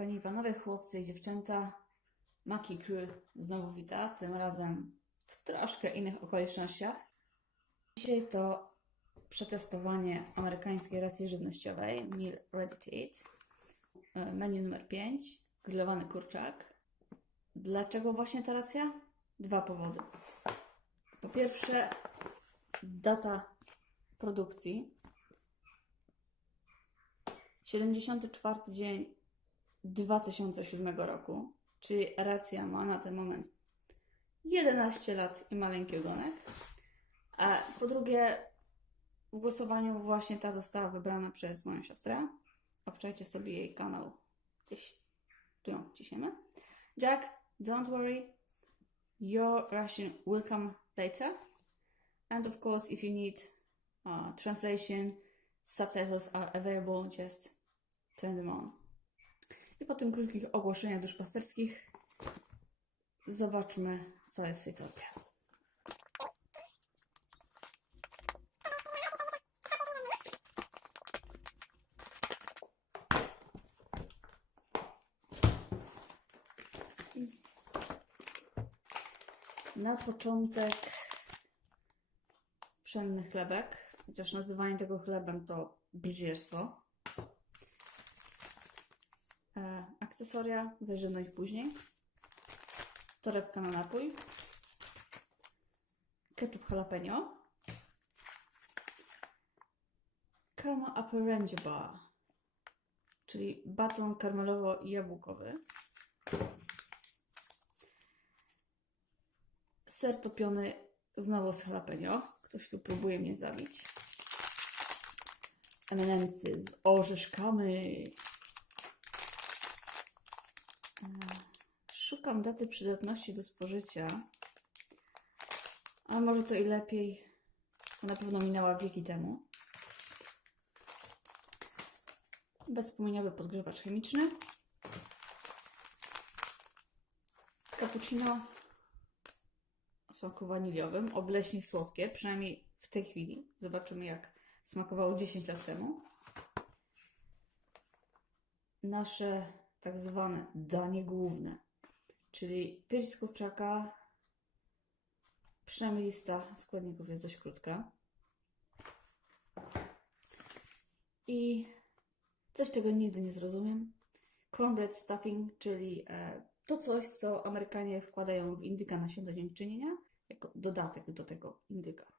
Panie i panowie, chłopcy i dziewczęta, Maki Crew znowu wita, tym razem w troszkę innych okolicznościach. Dzisiaj to przetestowanie amerykańskiej racji żywnościowej Meal Ready to Eat. Menu numer 5, grillowany kurczak. Dlaczego właśnie ta racja? Dwa powody. Po pierwsze, data produkcji. 74 dzień 2007 roku, czyli racja ma na ten moment 11 lat i maleńki ogonek. A po drugie, w głosowaniu właśnie ta została wybrana przez moją siostrę. Obczajcie sobie jej kanał, gdzieś tu ją wciśniemy. Jack, don't worry, your ration will come later. And of course, if you need translation, subtitles are available, just turn them on. I po tym krótkich ogłoszeniach duszpasterskich zobaczmy, co jest w tej torbie. Na początek pszenny chlebek, chociaż nazywanie tego chlebem to bluźnierstwo. Akcesoria, zajrzymy ich później. Torebka na napój. Ketchup jalapeno. Caramel Apple Range Bar, czyli baton karmelowo-jabłkowy. Ser topiony znowu z jalapeno. Ktoś tu próbuje mnie zabić. M&M'sy z orzeszkami. Szukam daty przydatności do spożycia, ale może to i lepiej, bo na pewno minęła wieki temu. Bezpłomieniowy podgrzewacz chemiczny. Cappuccino o smaku waniliowym, obleśnie słodkie, przynajmniej w tej chwili. Zobaczymy, jak smakowało 10 lat temu. Nasze tak zwane danie główne, czyli pierś z kurczaka. Przynajmniej lista składników jest dość krótka. I coś, czego nigdy nie zrozumiem. Cornbread stuffing, czyli to coś, co Amerykanie wkładają w indyka na święto dziękczynienia, jako dodatek do tego indyka.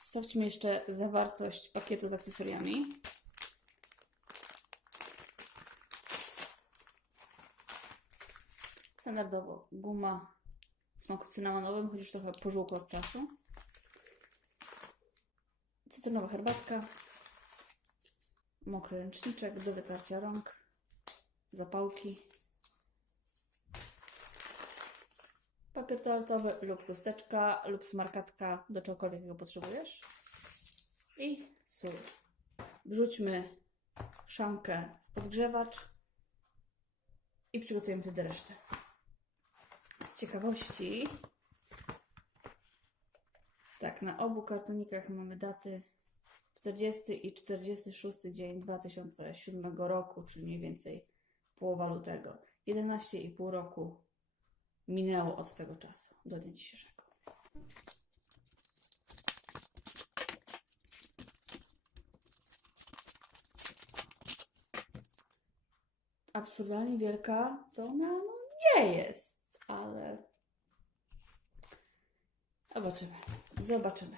Sprawdźmy jeszcze zawartość pakietu z akcesoriami. Standardowo guma w smaku cynamonowym, choć już trochę pożółkła od czasu. Cytrynowa herbatka. Mokry ręczniczek do wytarcia rąk. Zapałki. Papier toaletowy lub chusteczka lub smarkatka, do czegokolwiek go potrzebujesz. I sól. Wrzućmy szamkę w podgrzewacz i przygotujemy wtedy resztę. Z ciekawości, tak, na obu kartonikach mamy daty 40 i 46 dzień 2007 roku, czyli mniej więcej połowa lutego. 11,5 roku minęło od tego czasu do dnia dzisiejszego. Absurdalnie wielka to ona nie jest. Ale zobaczymy.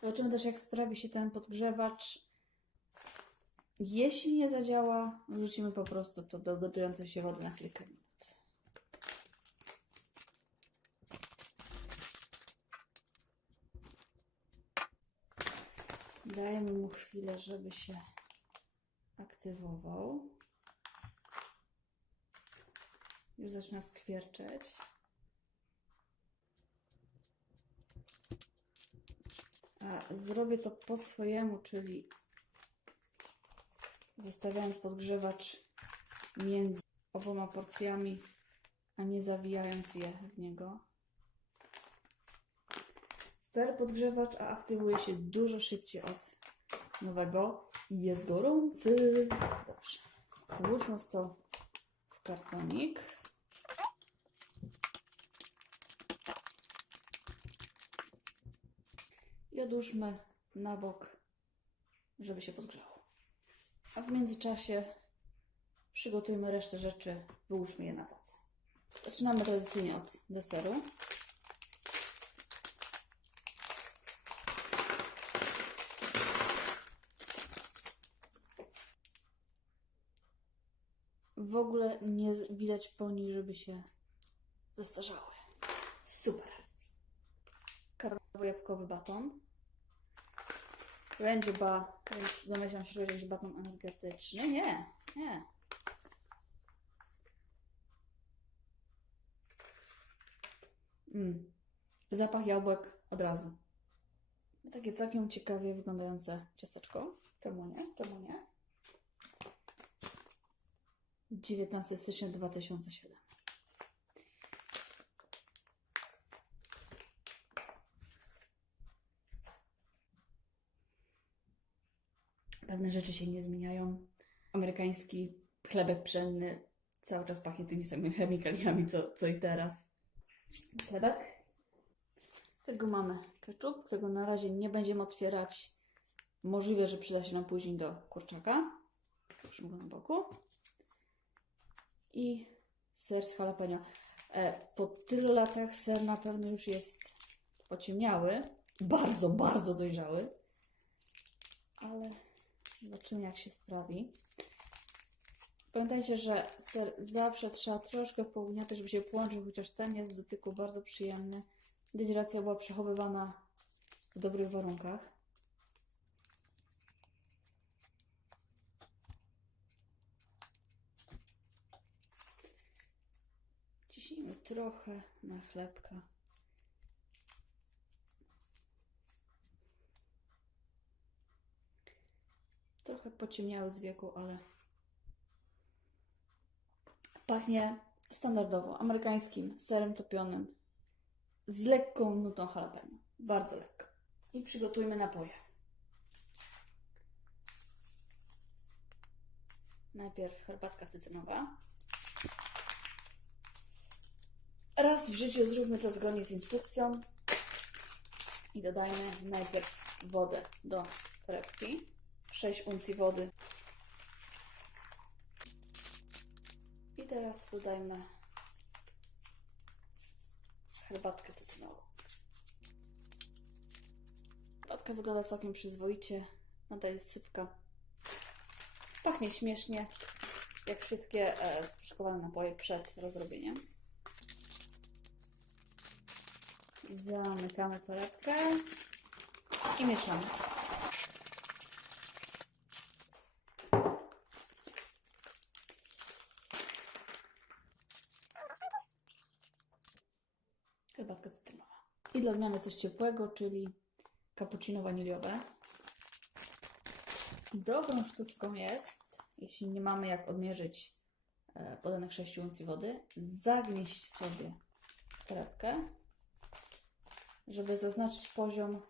Zobaczymy też, jak sprawi się ten podgrzewacz. Jeśli nie zadziała, wrzucimy po prostu to do gotującej się wody na kilka minut. Dajemy mu chwilę, żeby się aktywował. Już zaczyna skwierczeć. A zrobię to po swojemu, czyli zostawiając podgrzewacz między oboma porcjami, a nie zawijając je w niego. Stary podgrzewacz aktywuje się dużo szybciej od nowego i jest gorący. Dobrze. Włóżmy to w kartonik. I odłóżmy na bok, żeby się podgrzało. A w międzyczasie przygotujmy resztę rzeczy, wyłóżmy je na tacę. Zaczynamy tradycyjnie od deseru. W ogóle nie widać po nich, żeby się zestarzały. Super. Karmowo-jabłkowy baton. Range Bar, więc domyślam się, że jakiś baton energetyczny. Nie. Zapach jabłek od razu. Takie całkiem ciekawie wyglądające ciasteczko. Czemu nie? 19 stycznia 2007. Pewne rzeczy się nie zmieniają. Amerykański chlebek pszenny cały czas pachnie tymi samymi chemikaliami, co i teraz. Chlebek. Tego mamy ketchup, którego na razie nie będziemy otwierać. Możliwe, że przyda się nam później do kurczaka. Proszę go na boku. I ser z jalapeno. Po tylu latach ser na pewno już jest pociemniały. Bardzo, bardzo dojrzały. Ale zobaczymy, jak się sprawi. Pamiętajcie, że ser zawsze trzeba troszkę pougniatać, żeby się połączył, chociaż ten jest w dotyku bardzo przyjemny. Dehydracja była przechowywana w dobrych warunkach. Ciśnijmy trochę na chlebka. Trochę pociemniały z wieku, ale pachnie standardowo, amerykańskim serem topionym z lekką nutą jalapeno. Bardzo lekko. I przygotujmy napoje. Najpierw herbatka cytrynowa. Raz w życiu zróbmy to zgodnie z instrukcją. I dodajmy najpierw wodę do torebki. 6 uncji wody. I teraz dodajmy herbatkę cytrynową. Herbatka wygląda całkiem przyzwoicie. Nadaje sypka. Pachnie śmiesznie, jak wszystkie sproszkowane napoje przed rozrobieniem. Zamykamy torebkę i mieszamy. Herbatka cytrynowa. I dla odmiany coś ciepłego, czyli cappuccino waniliowe. Dobrą sztuczką jest, jeśli nie mamy jak odmierzyć podanych 6 uncji wody, zagnieść sobie torebkę, żeby zaznaczyć poziom,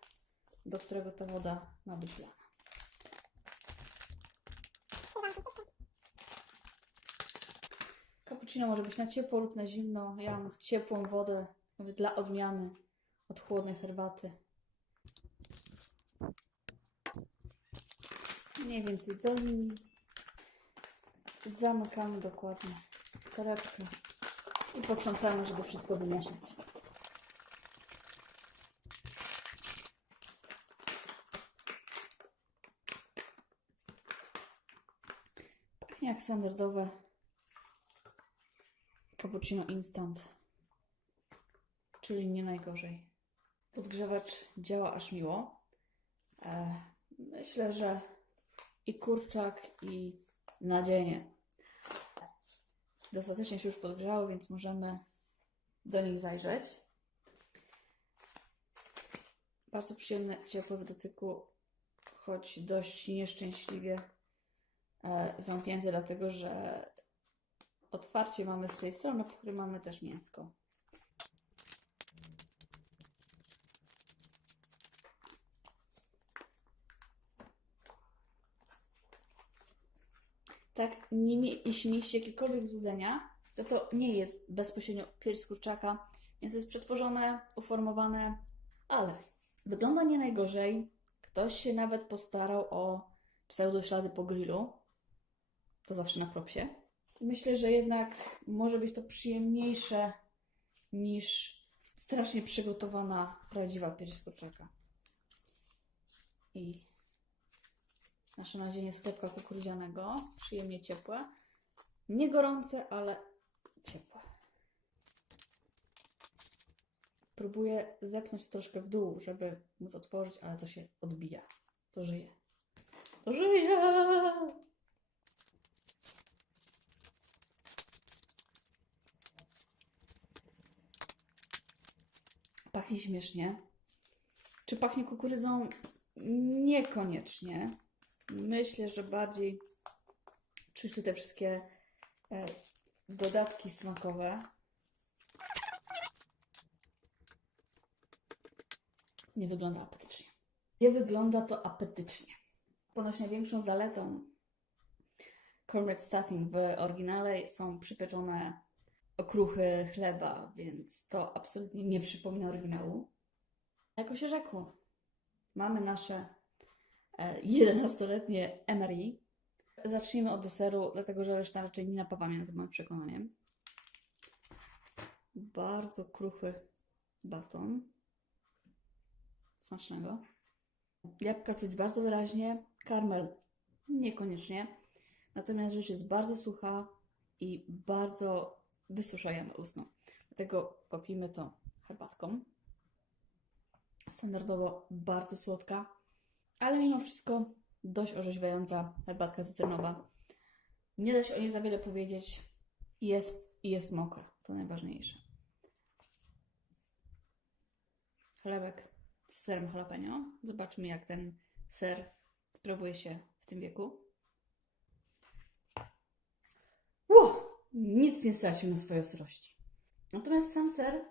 do którego ta woda ma być wlana. Cappuccino może być na ciepło lub na zimno. Ja mam ciepłą wodę dla odmiany od chłodnej herbaty. Mniej więcej do linii. Zamykamy dokładnie torebkę i potrząsamy, żeby wszystko wymieszać. Pachnie jak standardowe cappuccino instant, czyli nie najgorzej. Podgrzewacz działa aż miło. Myślę, że i kurczak, i nadzienie dostatecznie się już podgrzały, więc możemy do nich zajrzeć. Bardzo przyjemne, ciepłe w dotyku, choć dość nieszczęśliwie zamknięte, dlatego że otwarcie mamy z tej strony, w której mamy też mięsko. tak, jeśli mieliście jakiekolwiek złudzenia, to nie jest bezpośrednio pierś z kurczaka, więc jest przetworzone, uformowane, ale wygląda nie najgorzej. Ktoś się nawet postarał o pseudoślady po grillu. To zawsze na propsie. Myślę, że jednak może być to przyjemniejsze niż strasznie przygotowana prawdziwa pierś z kurczaka. I nasze nadzienie z chlebka kukurydzianego, przyjemnie ciepłe. Nie gorące, ale ciepłe. Próbuję zepchnąć troszkę w dół, żeby móc otworzyć, ale to się odbija. To żyje. To żyje! Pachnie śmiesznie. Czy pachnie kukurydzą? Niekoniecznie. Myślę, że bardziej czuć te wszystkie dodatki smakowe. Nie wygląda apetycznie. Nie wygląda to apetycznie. Ponoć największą zaletą cornbread stuffing w oryginale są przypieczone okruchy chleba, więc to absolutnie nie przypomina oryginału. Jako się rzekło, mamy nasze 11-letnie MRI. Zacznijmy od deseru, dlatego że reszta raczej nie napawa mnie na tym moim przekonaniem. Bardzo kruchy baton. Smacznego. Jabłka czuć bardzo wyraźnie, karmel niekoniecznie. Natomiast rzecz jest bardzo sucha i bardzo wysuszająca ustną. Dlatego popijmy to herbatką. Standardowo bardzo słodka, ale mimo wszystko dość orzeźwiająca herbatka cytrynowa. Nie da się o niej za wiele powiedzieć. Jest mokra, to najważniejsze. Chlebek z serem jalapeno. Zobaczmy, jak ten ser sprawuje się w tym wieku. Nic nie stracił na swojej ostrości. Natomiast sam ser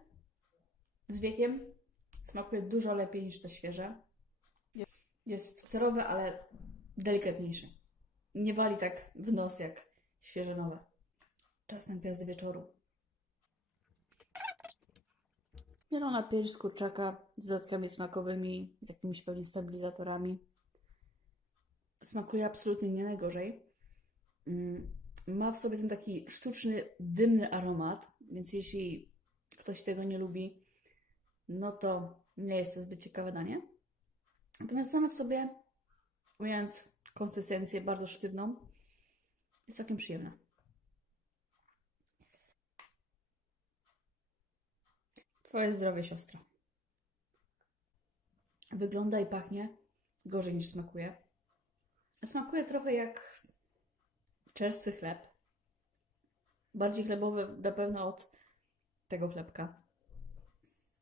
z wiekiem smakuje dużo lepiej niż te świeże. Jest serowy, ale delikatniejszy. Nie wali tak w nos jak świeże nowe. Czas na gwiazdy wieczoru. Mielona pierś z kurczaka z dodatkami smakowymi, z jakimiś pewnie stabilizatorami. Smakuje absolutnie nie najgorzej. Ma w sobie ten taki sztuczny, dymny aromat, więc jeśli ktoś tego nie lubi, no to nie jest to zbyt ciekawe danie. Natomiast same w sobie, mając konsystencję bardzo sztywną, jest całkiem przyjemna. Twoje zdrowie, siostro. Wygląda i pachnie gorzej niż smakuje. Smakuje trochę jak czerstwy chleb. Bardziej chlebowy na pewno od tego chlebka.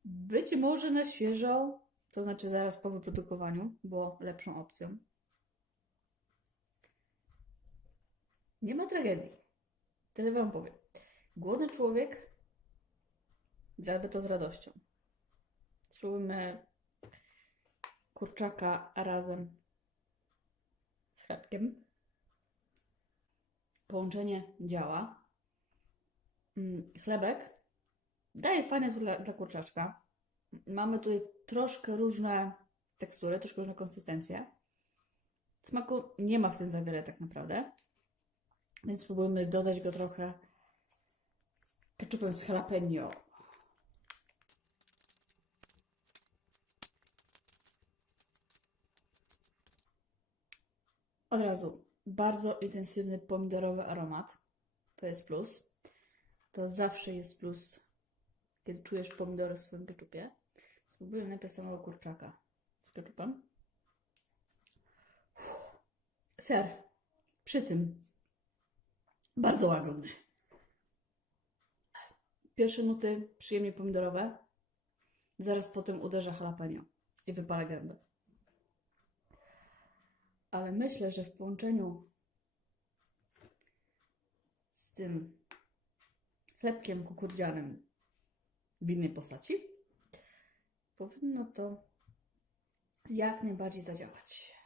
Być może na świeżo, to znaczy zaraz po wyprodukowaniu, było lepszą opcją. Nie ma tragedii. Tyle wam powiem. Głodny człowiek zjadłby to z radością. Spróbujmy kurczaka razem z chlebkiem. Połączenie działa. Chlebek daje fajny smak dla kurczaczka. Mamy tutaj troszkę różne tekstury, troszkę różne konsystencje. Smaku nie ma w tym za wiele tak naprawdę. Więc spróbujmy dodać go trochę ketchupem z jalapeno. Od razu bardzo intensywny pomidorowy aromat. To jest plus. To zawsze jest plus, kiedy czujesz pomidory w swoim ketchupie. Spróbuję najpierw samego kurczaka z ketchupem. Ser przy tym bardzo łagodny. Pierwsze nuty przyjemnie pomidorowe. Zaraz potem uderza jalapeno i wypala gębę. Ale myślę, że w połączeniu z tym chlebkiem kukurydzianym w innej postaci powinno to jak najbardziej zadziałać.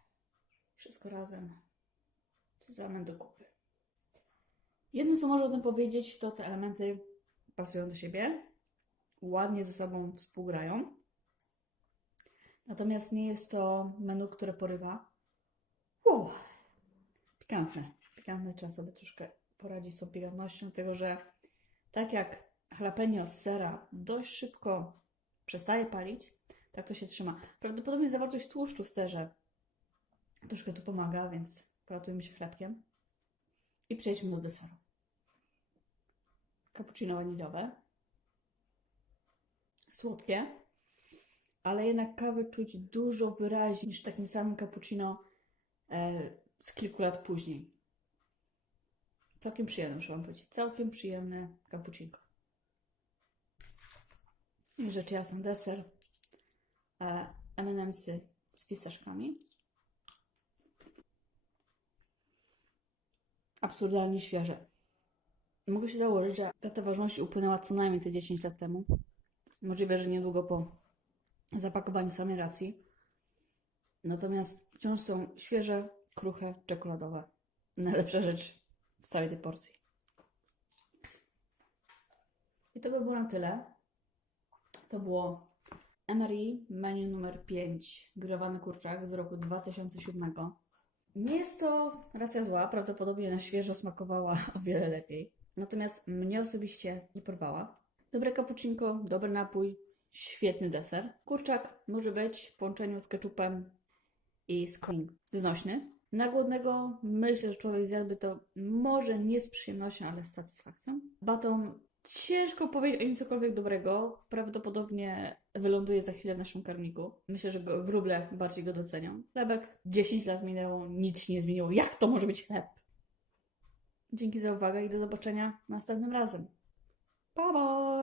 Wszystko razem, co zamian do kupy. Jedno, co można o tym powiedzieć, to te elementy pasują do siebie, ładnie ze sobą współgrają. Natomiast nie jest to menu, które porywa. Pikantne. Pikantne, trzeba sobie troszkę poradzić z tą pikantnością, tego, że tak jak jalapeno z sera dość szybko przestaje palić, tak to się trzyma. Prawdopodobnie zawartość tłuszczu w serze troszkę tu pomaga, więc poratujmy się chlebkiem. I przejdźmy do deseru. Cappuccino waniliowe. Słodkie, ale jednak kawę czuć dużo wyraźniej niż w takim samym cappuccino z kilku lat później. Całkiem przyjemne, muszę Wam powiedzieć. Całkiem przyjemne cappuccinko. I rzecz jasna, deser. M&M'sy z fistaszkami. Absurdalnie świeże. Mogę się założyć, że data ważności upłynęła co najmniej te 10 lat temu. Możliwe, że niedługo po zapakowaniu samej racji. Natomiast wciąż są świeże, kruche, czekoladowe. Najlepsza rzecz w całej tej porcji. I to by było na tyle. To było MRI menu numer 5, grillowany kurczak z roku 2007. Nie jest to racja zła, prawdopodobnie na świeżo smakowała o wiele lepiej. Natomiast mnie osobiście nie porwała. Dobre cappuccinko, dobry napój, świetny deser. Kurczak może być w połączeniu z ketchupem i z konim znośny. Na głodnego myślę, że człowiek zjadłby to może nie z przyjemnością, ale z satysfakcją. Baton ciężko powiedzieć o nim cokolwiek dobrego. Prawdopodobnie wyląduje za chwilę w naszym karmniku. Myślę, że wróble bardziej go docenią. Chlebek, 10 lat minęło, nic się nie zmieniło. Jak to może być chleb? Dzięki za uwagę i do zobaczenia następnym razem. Pa, pa!